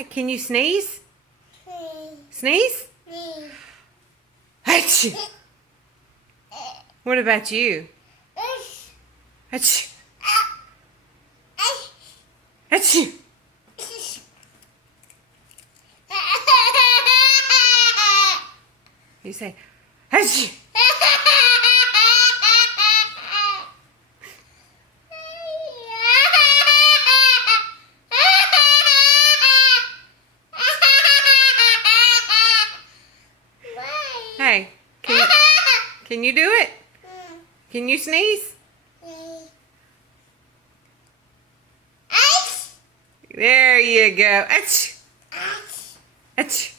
Hey, can you sneeze? Sneeze? Achoo. What about you? Achoo. Achoo. You say, achoo. Hey, can you do it? Can you sneeze? There you go. Achoo. Achoo.